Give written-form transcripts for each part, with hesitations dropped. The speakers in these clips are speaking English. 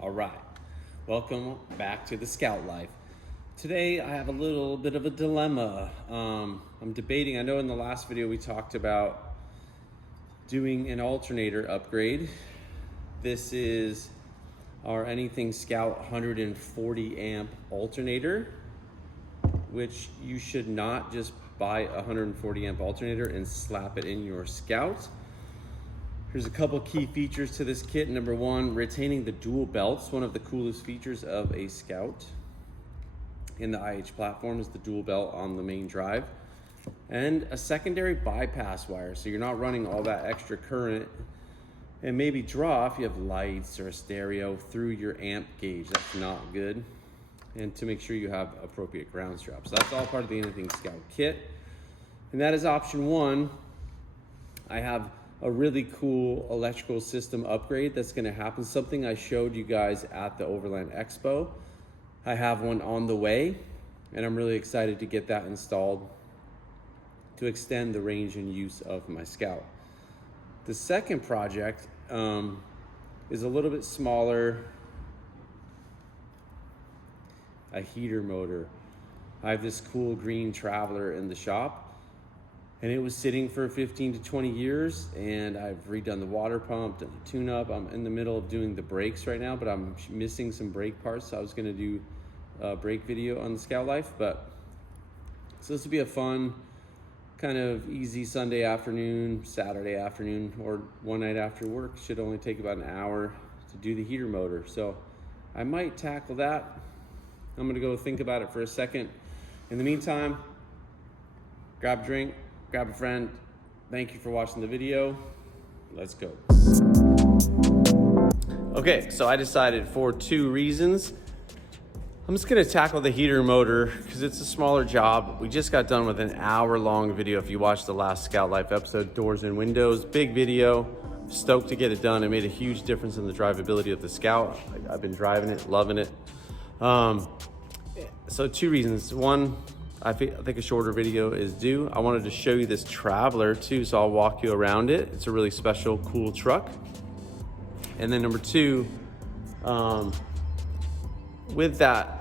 All right, welcome back to the Scout Life. Today I have a little bit of a dilemma. I'm debating, I know in the last video we talked about doing an alternator upgrade. This is our Anything Scout 140 amp alternator, which you should not just buy a 140 amp alternator and slap it in your Scout. Here's a couple key features to this kit. Number one, retaining the dual belts. One of the coolest features of a Scout in the IH platform is the dual belt on the main drive. And a secondary bypass wire, so you're not running all that extra current and maybe draw if you have lights or a stereo through your amp gauge. That's not good. And to make sure you have appropriate ground straps. So that's all part of the Anything Scout kit. And that is option one. I have a really cool electrical system upgrade that's going to happen. Something I showed you guys at the Overland Expo. I have one on the way, and I'm really excited to get that installed to extend the range and use of my Scout. The second project is a little bit smaller, a heater motor. I have this cool green Traveler in the shop, and it was sitting for 15 to 20 years, and I've redone the water pump, done the tune-up. I'm in the middle of doing the brakes right now, but I'm missing some brake parts, so I was gonna do a brake video on the Scout Life. But so this would be a fun, kind of easy Sunday afternoon, Saturday afternoon, or one night after work. Should only take about an hour to do the heater motor. So I might tackle that. I'm gonna go think about it for a second. In the meantime, grab a drink, grab a friend. Thank you for watching the video. Let's go. Okay, so I decided for 2 reasons. I'm just gonna tackle the heater motor because it's a smaller job. We just got done with an hour-long video. If you watched the last Scout Life episode, doors and windows, big video. Stoked to get it done. It made a huge difference in the drivability of the Scout. I've been driving it, loving it. So 2 reasons. One, I think a shorter video is due. I wanted to show you this Traveler too, so I'll walk you around it. It's a really special, cool truck. And then number 2, with that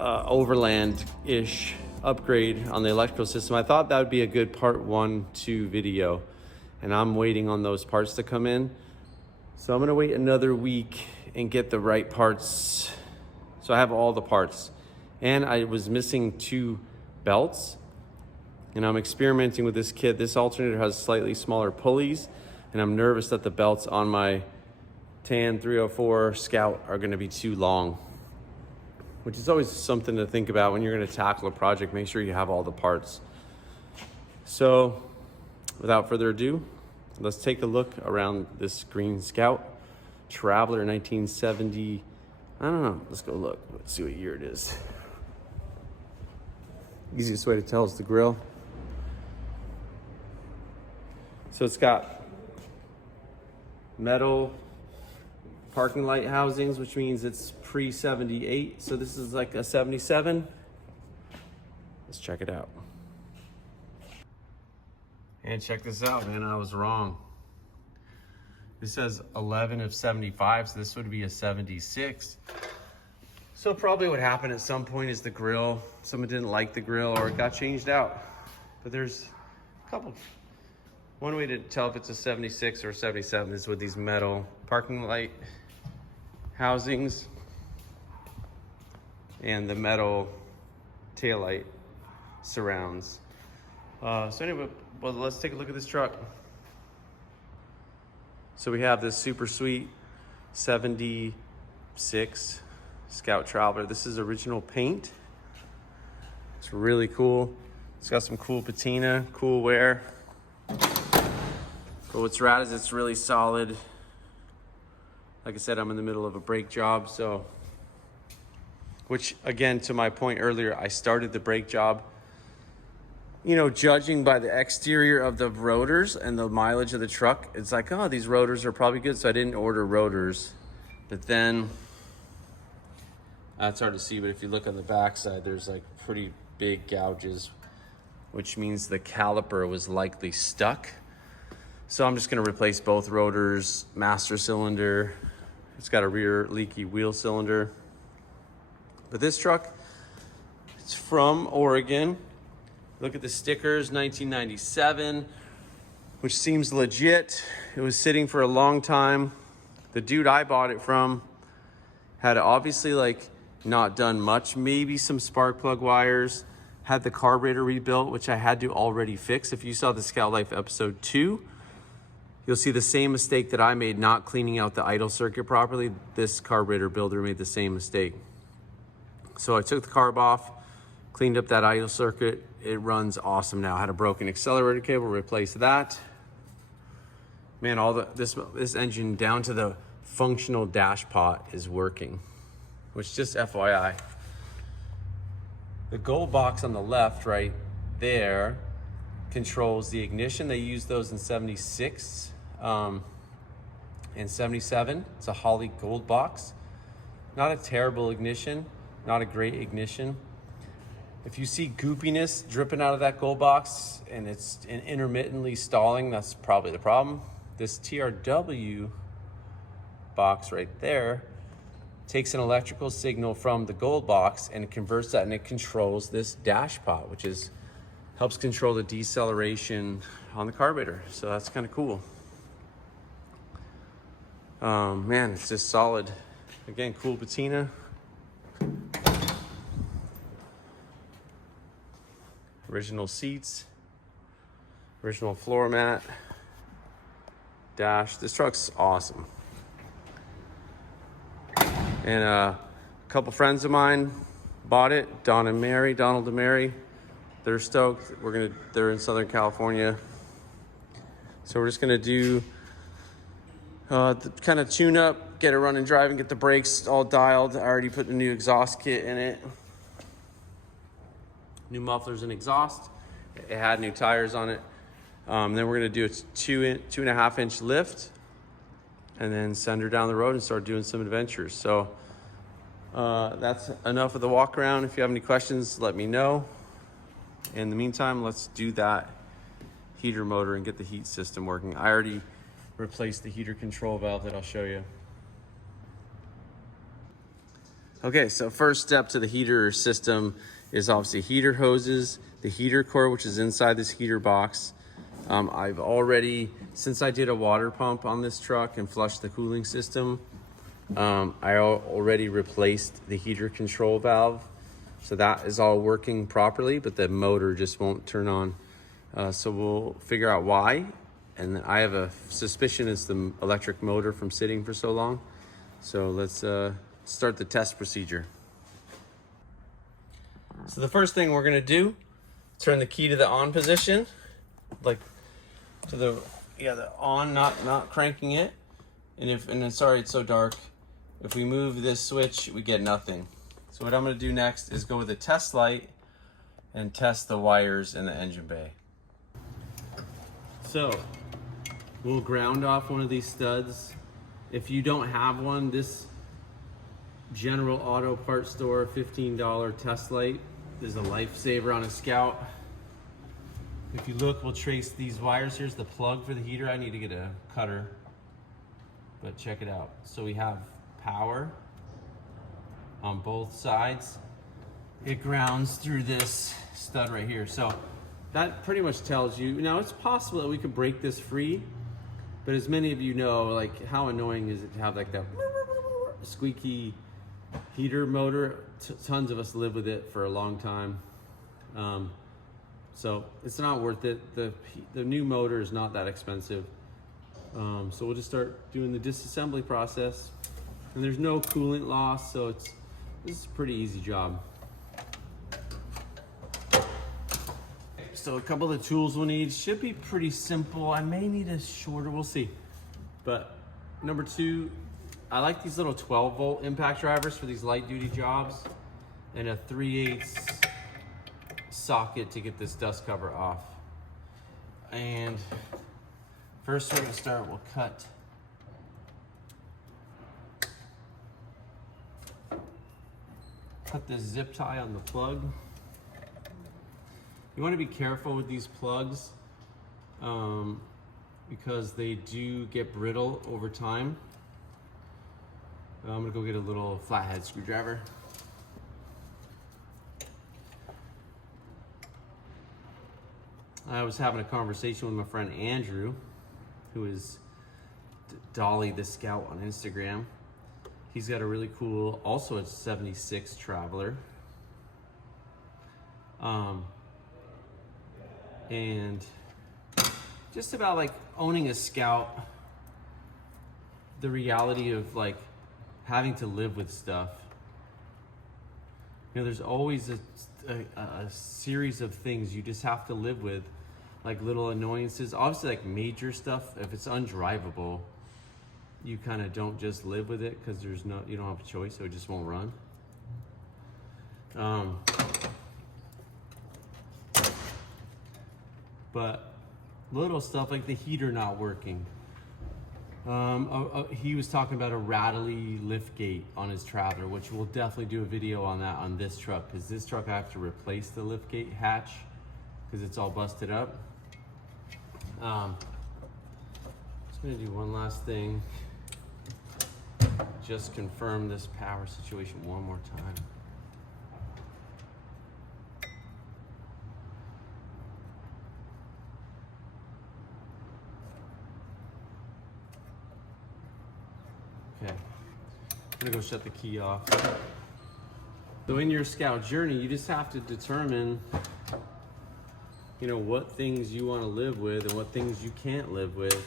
Overland-ish upgrade on the electrical system, I thought that would be a good part 1-2 video. And I'm waiting on those parts to come in. So I'm gonna wait another week and get the right parts. So I have all the parts. And I was missing 2 belts, and I'm experimenting with this kit. This alternator has slightly smaller pulleys, and I'm nervous that the belts on my Tan 304 Scout are going to be too long, which is always something to think about when you're going to tackle a project. Make sure you have all the parts. So without further ado, let's take a look around this green Scout Traveler 1970. I don't know, let's go look. Let's see what year it is. Easiest way to tell is the grill. So it's got metal parking light housings, which means it's pre-78. So this is like a 77. Let's check it out. And check this out, man, I was wrong. This says 11 of 75, so this would be a 76. So probably what happened at some point is the grill, someone didn't like the grill or it got changed out. But there's a couple. One way to tell if it's a 76 or 77 is with these metal parking light housings and the metal taillight surrounds. So anyway, well, let's take a look at this truck. So we have this super sweet 76 Scout Traveler. This is original paint. It's really cool. It's got some cool patina, cool wear. But what's rad is it's really solid. Like I said, I'm in the middle of a brake job, so, which again, to my point earlier, I started the brake job, you know, judging by the exterior of the rotors and the mileage of the truck. It's like, oh, these rotors are probably good, so I didn't order rotors. But then it's hard to see, but if you look on the backside, there's like pretty big gouges, which means the caliper was likely stuck. So I'm just gonna replace both rotors, master cylinder, It's got a rear leaky wheel cylinder. But this truck, it's from Oregon. Look at the stickers, 1997, which seems legit. It was sitting for a long time. The dude I bought it from had obviously like not done much, maybe some spark plug wires, had the carburetor rebuilt, which I had to already fix. If you saw the Scout Life episode 2, you'll see the same mistake that I made, not cleaning out the idle circuit properly. This carburetor builder made the same mistake. So I took the carb off, cleaned up that idle circuit. It runs awesome now. I had a broken accelerator cable, replaced that. Man, this engine down to the functional dash pot is working, which, just FYI, the gold box on the left right there controls the ignition. They use those in 76 and 77. It's a Holley gold box. Not a terrible ignition, not a great ignition. If you see goopiness dripping out of that gold box and it's intermittently stalling, that's probably the problem. This TRW box right there takes an electrical signal from the gold box and it converts that, and it controls this dash pot, which helps control the deceleration on the carburetor. So that's kind of cool. Man, it's just solid. Again, cool patina. Original seats, original floor mat, dash. This truck's awesome. And a couple friends of mine bought it, Donald and Mary. They're stoked. They're in Southern California. So we're just gonna do the kind of tune up, get it running, driving, get the brakes all dialed. I already put the new exhaust kit in it. New mufflers and exhaust. It had new tires on it. Then we're gonna do a 2.5 inch lift and then send her down the road and start doing some adventures. So that's enough of the walk around. If you have any questions, let me know. In the meantime, let's do that heater motor and get the heat system working. I already replaced the heater control valve that I'll show you. Okay, so first step to the heater system is obviously heater hoses, the heater core, which is inside this heater box. I've already, since I did a water pump on this truck and flushed the cooling system, I already replaced the heater control valve. So that is all working properly, but the motor just won't turn on. So we'll figure out why. And I have a suspicion it's the electric motor from sitting for so long. So let's start the test procedure. So the first thing we're gonna do, turn the key to the on position, like to the on, not cranking it. And sorry, it's so dark. If we move this switch, we get nothing. So what I'm gonna do next is go with a test light and test the wires in the engine bay. So we'll ground off one of these studs. If you don't have one, this General Auto Parts Store $15 test light is a lifesaver on a Scout. If you look, we'll trace these wires. Here's the plug for the heater. I need to get a cutter, but check it out. So we have power on both sides. It grounds through this stud right here. So that pretty much tells you. Now it's possible that we could break this free, but as many of you know, like, how annoying is it to have like that squeaky heater motor? Tons of us live with it for a long time. So it's not worth it. The new motor is not that expensive. So we'll just start doing the disassembly process. And there's no coolant loss, so this is a pretty easy job. So a couple of the tools we'll need should be pretty simple. I may need a shorter, we'll see. But number 2, I like these little 12-volt impact drivers for these light duty jobs, and a 3/8 socket to get this dust cover off. And first we're gonna start, we'll cut this zip tie on the plug. You want to be careful with these plugs because they do get brittle over time. I'm gonna go get a little flathead screwdriver. I was having a conversation with my friend Andrew, who is Dolly the Scout on Instagram. He's got a really cool, also a 76 Traveler. And just about like owning a Scout, the reality of like having to live with stuff. You know, there's always a series of things you just have to live with, like little annoyances. Obviously, like major stuff, if it's undrivable, you kind of don't just live with it because you don't have a choice, so it just won't run. But little stuff like the heater not working. He was talking about a rattly lift gate on his Traveler, which we'll definitely do a video on that on this truck, because this truck I have to replace the lift gate hatch because it's all busted up. Just gonna do one last thing. Just confirm this power situation one more time. Okay, I'm gonna go shut the key off. So in your Scout journey, you just have to determine, you know, what things you want to live with and what things you can't live with.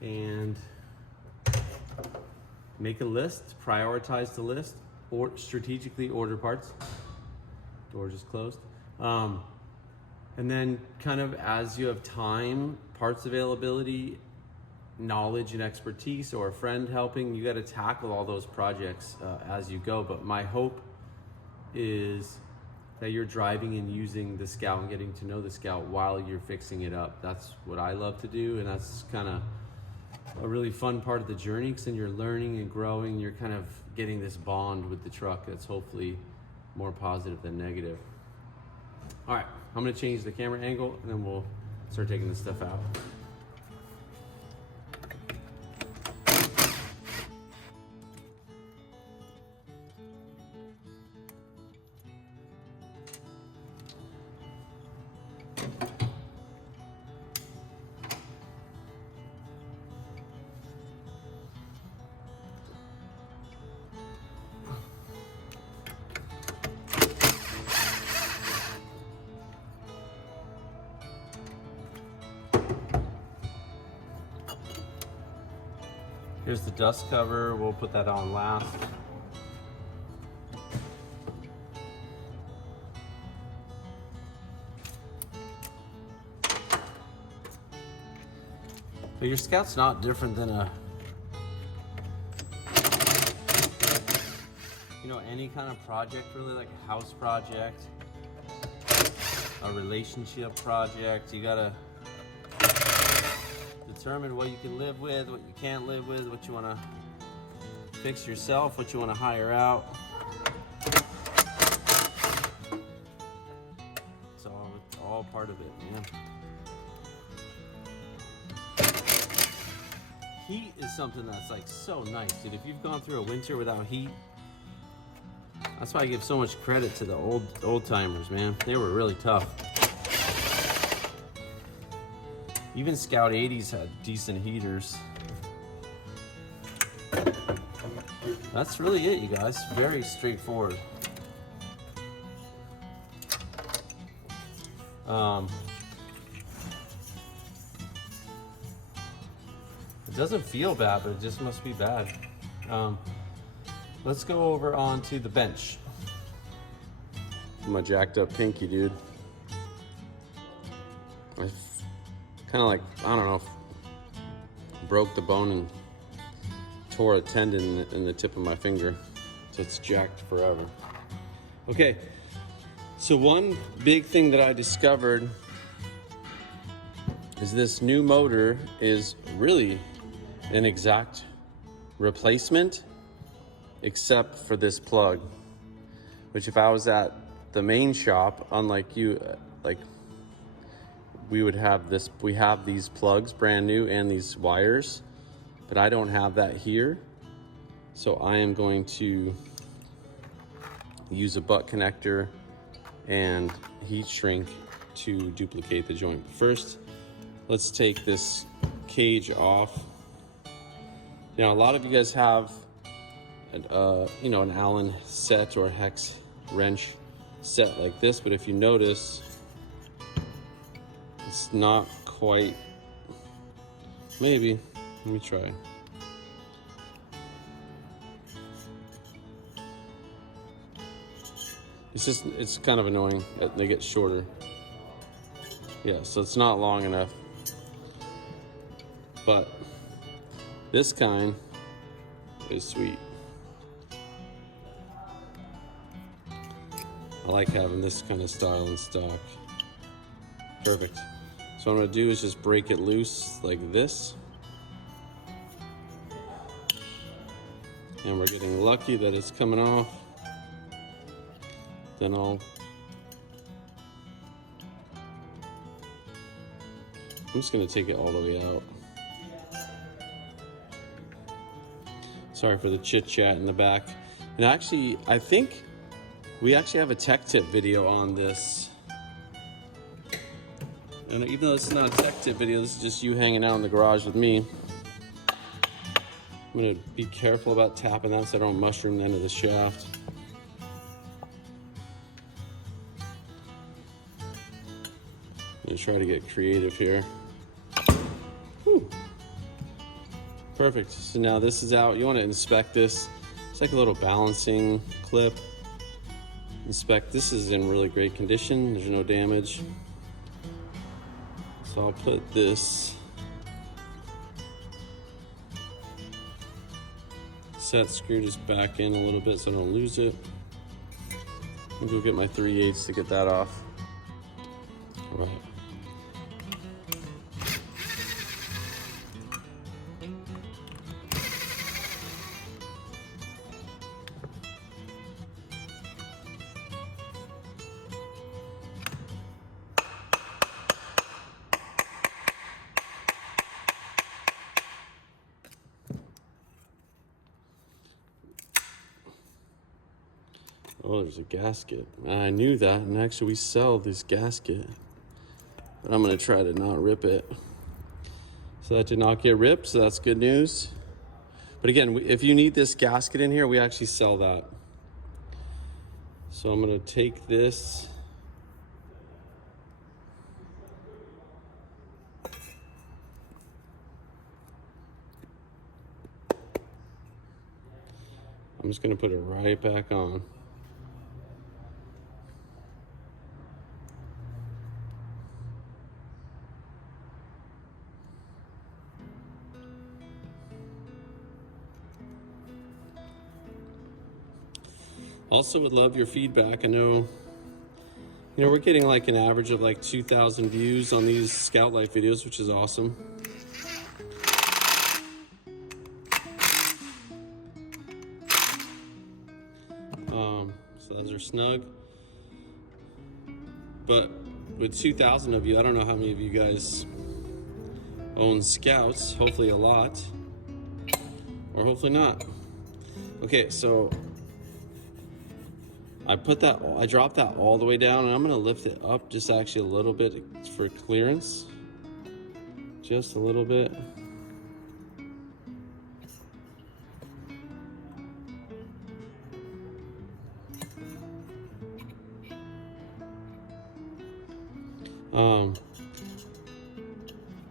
And make a list, prioritize the list, or strategically order parts. Door just closed. And then kind of as you have time, parts availability, knowledge and expertise, or a friend helping, you got to tackle all those projects as you go. But my hope is that you're driving and using the Scout and getting to know the Scout while you're fixing it up. That's what I love to do, and that's kind of a really fun part of the journey, because then you're learning and growing. You're kind of getting this bond with the truck that's hopefully more positive than negative. All right, I'm gonna change the camera angle and then we'll start taking this stuff out. Here's the dust cover. We'll put that on last. But your Scout's not different than any kind of project, really, like a house project, a relationship project. You gotta determine what you can live with, what you can't live with, what you want to fix yourself, what you want to hire out. It's all part of it, man. Heat is something that's like so nice, dude. If you've gone through a winter without heat, that's why I give so much credit to the old timers, man. They were really tough. Even Scout 80s had decent heaters. That's really it, you guys. Very straightforward. It doesn't feel bad, but it just must be bad. Let's go over onto the bench. My jacked up pinky, dude. Kind of like, I don't know, broke the bone and tore a tendon in the tip of my finger. So it's jacked forever. Okay, so one big thing that I discovered is this new motor is really an exact replacement, except for this plug, which if I was at the main shop, unlike you, like, we would have this, we have these plugs brand new and these wires, but I don't have that here. So I am going to use a butt connector and heat shrink to duplicate the joint. First, let's take this cage off. Now, a lot of you guys have an Allen set or hex wrench set like this, but if you notice, it's not quite, maybe, let me try. It's kind of annoying that they get shorter. Yeah, so it's not long enough. But this kind is sweet. I like having this kind of style in stock. Perfect. So what I'm gonna do is just break it loose like this. And we're getting lucky that it's coming off. Then I'm just gonna take it all the way out. Sorry for the chit chat in the back. And actually, I think we actually have a tech tip video on this. And even though it's not a tech tip video, this is just you hanging out in the garage with me. I'm gonna be careful about tapping that so I don't mushroom the end of the shaft. I'm gonna try to get creative here. Whew. Perfect. So now this is out. You want to inspect this. It's like a little balancing clip. Inspect. This is in really great condition. There's no damage. So I'll put this set screw just back in a little bit so I don't lose it. I'll go get my 3/8 to get that off. All right. Oh, there's a gasket. I knew that, and actually we sell this gasket. But I'm gonna try to not rip it. So that did not get ripped, so that's good news. But again, if you need this gasket in here, we actually sell that. So I'm gonna take this. I'm just gonna put it right back on. Also would love your feedback. I know, we're getting like an average of like 2,000 views on these Scout Life videos, which is awesome. So those are snug. But with 2,000 of you, I don't know how many of you guys own Scouts. Hopefully a lot, or hopefully not. Okay, so I dropped that all the way down, and I'm gonna lift it up just actually a little bit for clearance. Just a little bit.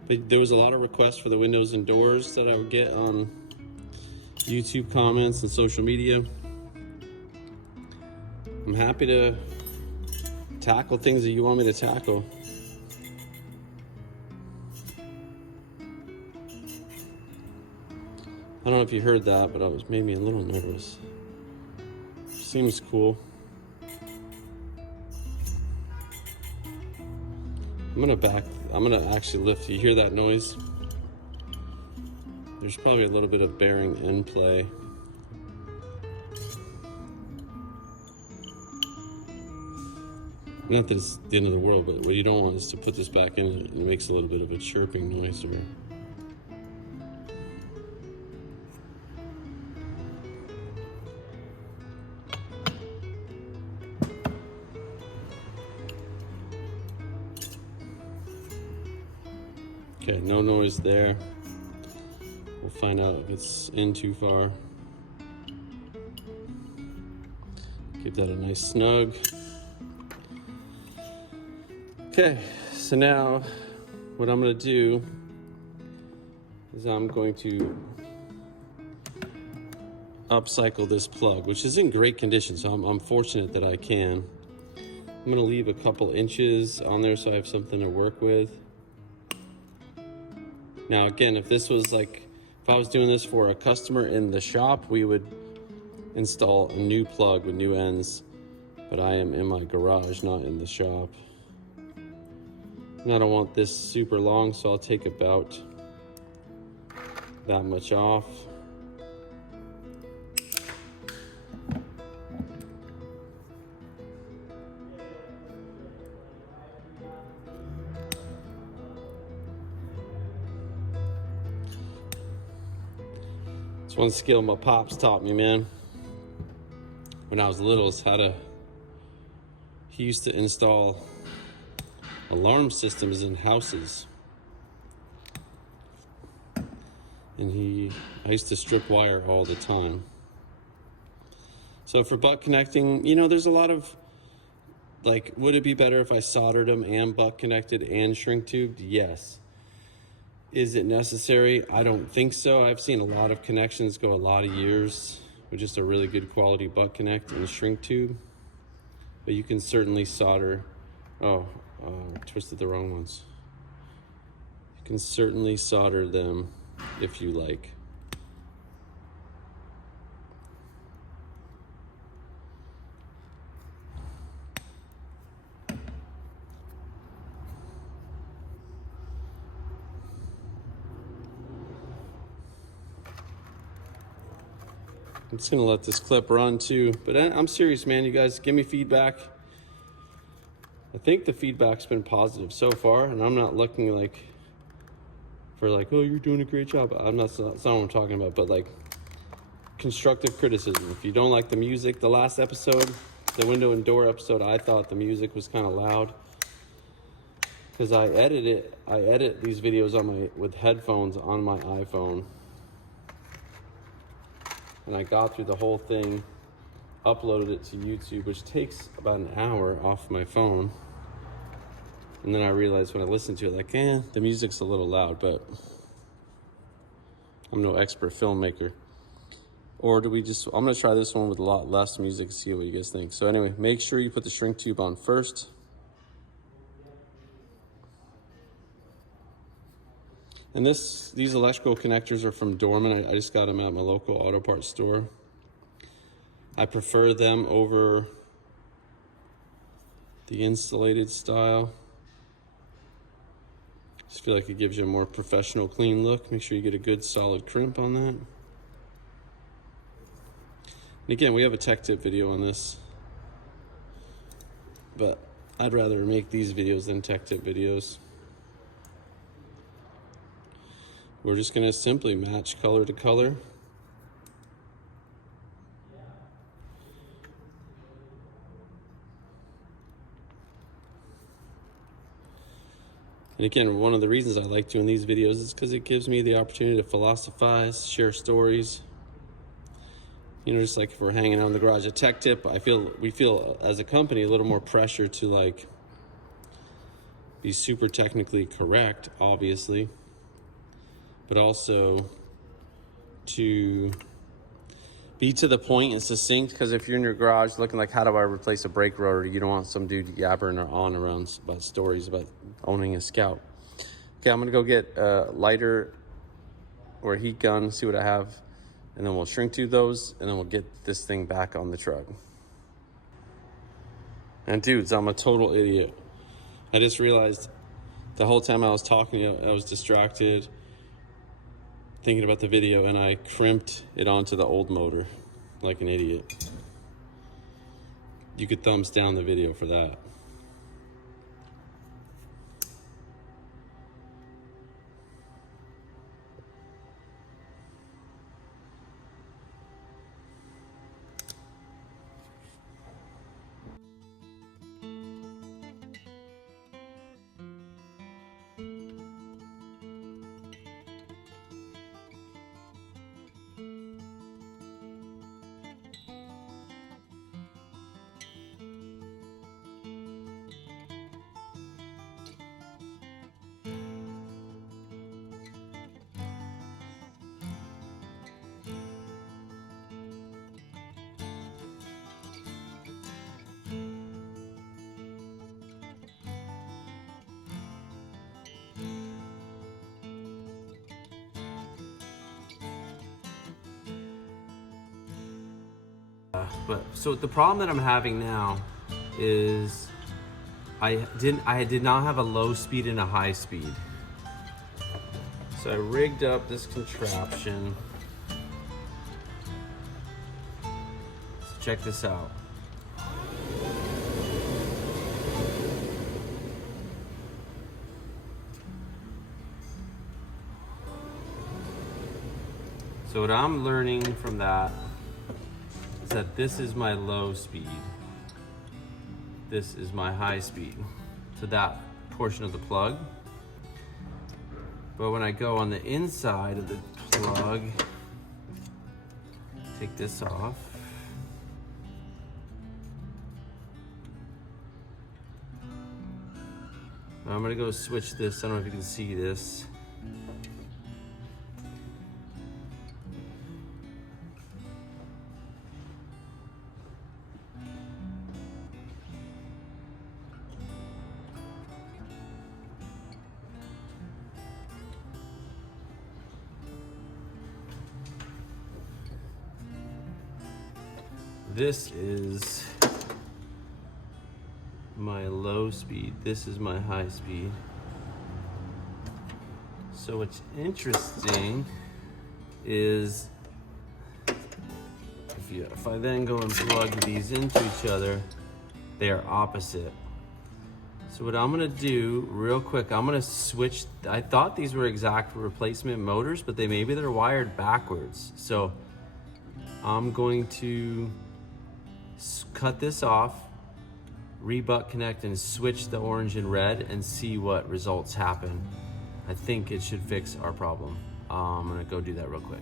But there was a lot of requests for the windows and doors that I would get on YouTube comments and social media. I'm happy to tackle things that you want me to tackle. I don't know if you heard that, but it made me a little nervous. Seems cool. I'm gonna actually lift. You hear that noise? There's probably a little bit of bearing in play. Not that it's the end of the world, but what you don't want is to put this back in and it makes a little bit of a chirping noise. Okay, no noise there. We'll find out if it's in too far. Give that a nice snug. Okay, so now what I'm gonna do is I'm going to upcycle this plug, which is in great condition, so I'm fortunate that I can. I'm gonna leave a couple inches on there so I have something to work with. Now again, if this was like, if I was doing this for a customer in the shop, we would install a new plug with new ends, but I am in my garage, not in the shop. And I don't want this super long, so I'll take about that much off. It's one skill my pops taught me, man. When I was little, is he used to install alarm systems in houses. And I used to strip wire all the time. So for butt connecting, you know, there's a lot of, like, would it be better if I soldered them and butt connected and shrink tubed? Yes. Is it necessary? I don't think so. I've seen a lot of connections go a lot of years with just a really good quality butt connect and a shrink tube. But you can certainly solder, twisted the wrong ones. You can certainly solder them if you like. I'm just gonna let this clip run too, but I'm serious, man. You guys give me feedback. I think the feedback's been positive so far, and I'm not looking for oh, you're doing a great job. That's not what I'm talking about, but like constructive criticism. If you don't like the music, the last episode, the window and door episode, I thought the music was kind of loud because I edit these videos with headphones on my iPhone. And I got through the whole thing, uploaded it to YouTube, which takes about an hour off my phone. And then I realized when I listened to it, the music's a little loud, but I'm no expert filmmaker. Or I'm gonna try this one with a lot less music and see what you guys think. So anyway, make sure you put the shrink tube on first. And these electrical connectors are from Dorman. I just got them at my local auto parts store. I prefer them over the insulated style. Just feel like it gives you a more professional, clean look. Make sure you get a good solid crimp on that. And again, we have a tech tip video on this, but I'd rather make these videos than tech tip videos. We're just gonna simply match color to color. And again, one of the reasons I like doing these videos is because it gives me the opportunity to philosophize, share stories. You know, just like if we're hanging out in the garage at Tech Tip, we feel as a company a little more pressure to be super technically correct, obviously, but also to be to the point and succinct, because if you're in your garage looking like, how do I replace a brake rotor, you don't want some dude yabbering on around about stories about owning a Scout. Okay, I'm gonna go get a lighter or a heat gun, see what I have, and then we'll shrink tube those, and then we'll get this thing back on the truck. And dudes, I'm a total idiot. I just realized the whole time I was talking to you, I was distracted thinking about the video, and I crimped it onto the old motor like an idiot. You could thumbs down the video for that. But so the problem that I'm having now is I did not have a low speed and a high speed. So I rigged up this contraption. So check this out. So what I'm learning from that is that this is my low speed. This is my high speed to that portion of the plug. But when I go on the inside of the plug, take this off. I'm gonna go switch this. I don't know if you can see this. This is my low speed. This is my high speed. So what's interesting is if I then go and plug these into each other, they are opposite. So what I'm gonna do real quick, I'm gonna switch. I thought these were exact replacement motors, but maybe they're wired backwards. So I'm going to cut this off, rebutt connect, and switch the orange and red and see what results happen. I think it should fix our problem. I'm gonna go do that real quick.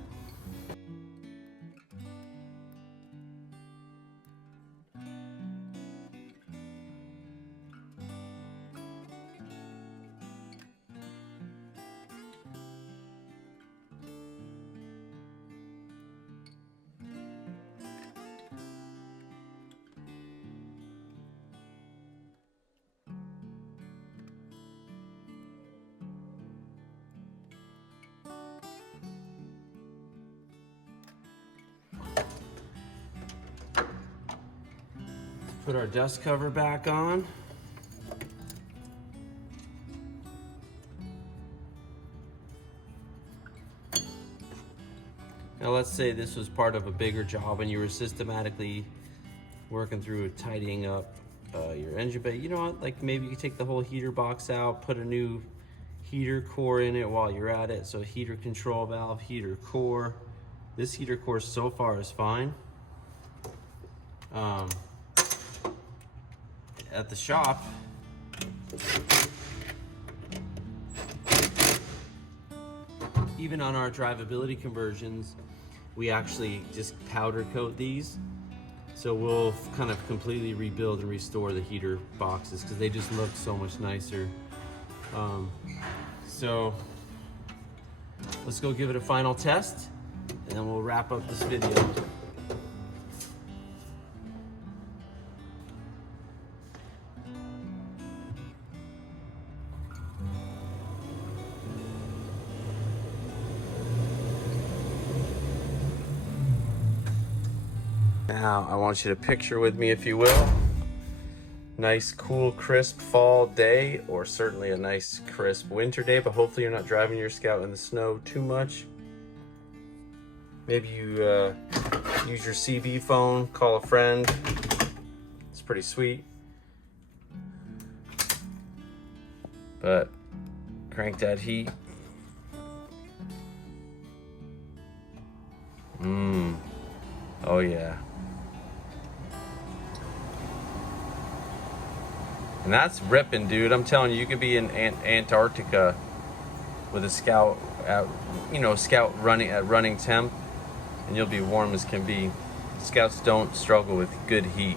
Put our dust cover back on. Now let's say this was part of a bigger job and you were systematically working through tidying up your engine bay. You know what, like maybe you could take the whole heater box out, put a new heater core in it while you're at it. So heater control valve, heater core. This heater core so far is fine. At the shop, even on our drivability conversions, we actually just powder coat these. So we'll kind of completely rebuild and restore the heater boxes because they just look so much nicer. So let's go give it a final test and then we'll wrap up this video. Now, I want you to picture with me, if you will, nice, cool, crisp fall day, or certainly a nice, crisp winter day, but hopefully you're not driving your Scout in the snow too much. Maybe you use your CB phone, call a friend. It's pretty sweet. But crank that heat. Oh yeah. And that's ripping, dude. I'm telling you, you could be in Antarctica with a Scout at, Scout running at running temp, and you'll be warm as can be. Scouts don't struggle with good heat.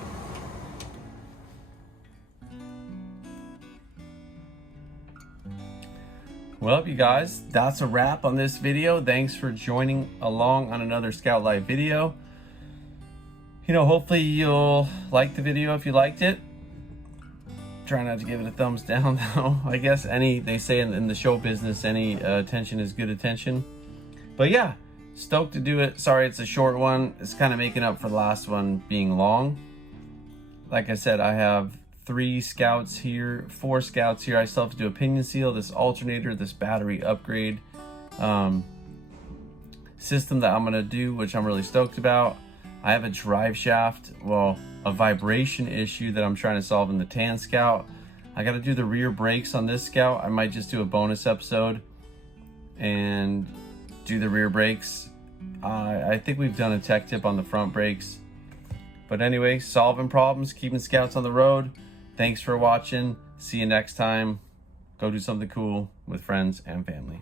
Well, you guys, that's a wrap on this video. Thanks for joining along on another Scout Life video. Hopefully you'll like the video if you liked it. Try not to give it a thumbs down though. I guess they say in the show business, any attention is good attention. But yeah, Stoked to do it. Sorry it's a short one. It's kind of making up for the last one being long. Like I said, I have 3 scouts here, 4 scouts here. I still have to do a pinion seal, this alternator, this battery upgrade system that I'm gonna do, which I'm really stoked about. I have a drive shaft, well, a vibration issue that I'm trying to solve in the tan scout. I gotta do the rear brakes on this scout. I might just do a bonus episode and do the rear brakes. I think we've done a tech tip on the front brakes. But anyway, solving problems, keeping scouts on the road. Thanks for watching. See you next time. Go do something cool with friends and family.